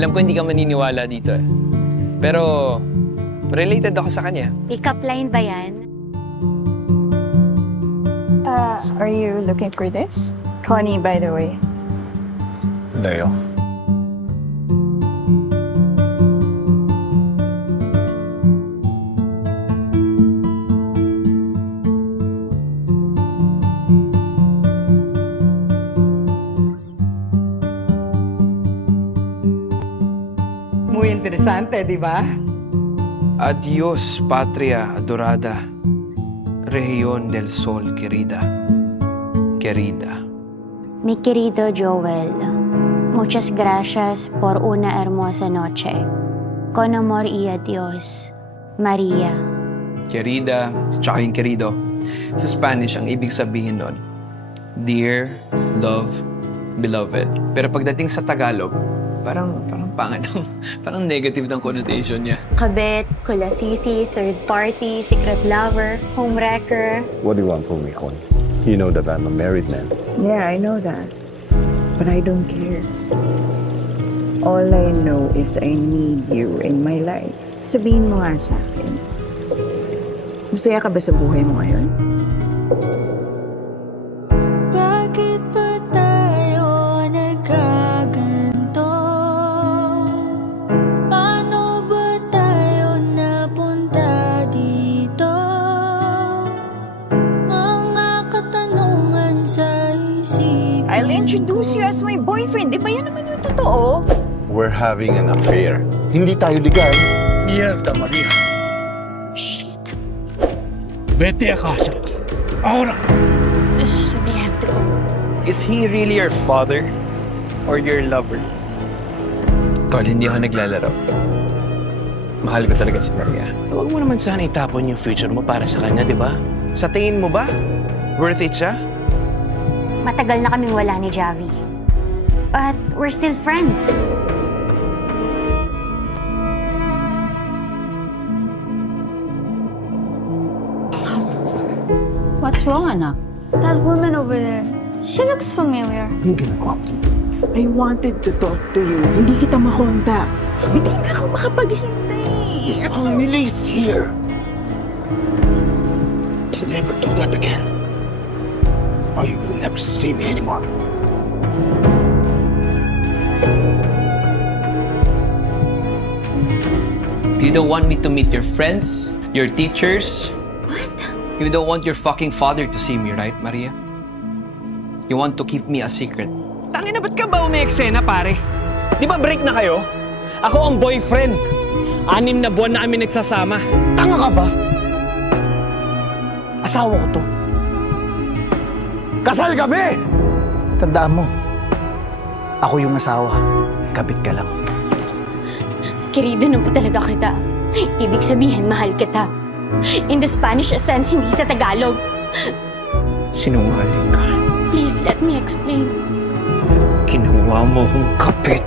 Alam ko hindi ka maniniwala dito eh. Pero, related ako sa kanya. Pick-up line ba yan? Are you looking for this? Connie, by the way. Leo. Muy interesante, di ba? Adios, patria adorada. Región del Sol, querida. Querida. Mi querido Joel, muchas gracias por una hermosa noche. Con amor y adios, Maria. Querida, tsaka yung querido. Sa Spanish, ang ibig sabihin nun, dear, love, beloved. Pero pagdating sa Tagalog, parang pangit. Parang negative ng connotation niya. Kabit, kulasisi, third party, secret lover, homewrecker. What do you want from me, Connie? You know that I'm a married man. Yeah, I know that. But I don't care. All I know is I need you in my life. Sabihin mo nga sa akin. Masaya ka ba sa buhay mo ngayon? Bakit ba tayo nagkaganto? Paano ba tayo napunta dito? Mga katanungan sa isip. I'll introduce you as my boyfriend. Di ba yan naman yung totoo? We're having an affair. Hindi tayo legal. Mierda, María. Shit. Vete a casa. Ahora. Sorry, I have to go. Is he really your father? Or your lover? Tol, hindi ako naglalaro. Mahal ko talaga si Maria. Huwag mo naman sana itapon yung future mo para sa kanya, di ba? Sa tingin mo ba, worth it siya? Matagal na kaming wala ni Javi. But we're still friends. What's wrong, anak? That woman over there, she looks familiar. I wanted to talk to you. Hindi kita makontak. Hindi na ako makapaghintay. Family's here. To never do that again. Or you will never see me anymore. You don't want me to meet your friends, your teachers. What? You don't want your fucking father to see me, right, Maria? You want to keep me a secret. Tangina, ba't ka ba umeeksena, pare? Di ba break na kayo? Ako ang boyfriend. 6 na buwan na kami nagsasama. Tanga ka ba? Asawa ko to. Kasal kami! Tandaan mo, ako yung asawa. Kabit ka lang. Querido naman talaga kita. Ibig sabihin, mahal kita. In the Spanish sense, hindi sa Tagalog. Sinungaling ka. Please, let me explain. Ginawa mo akong kapit.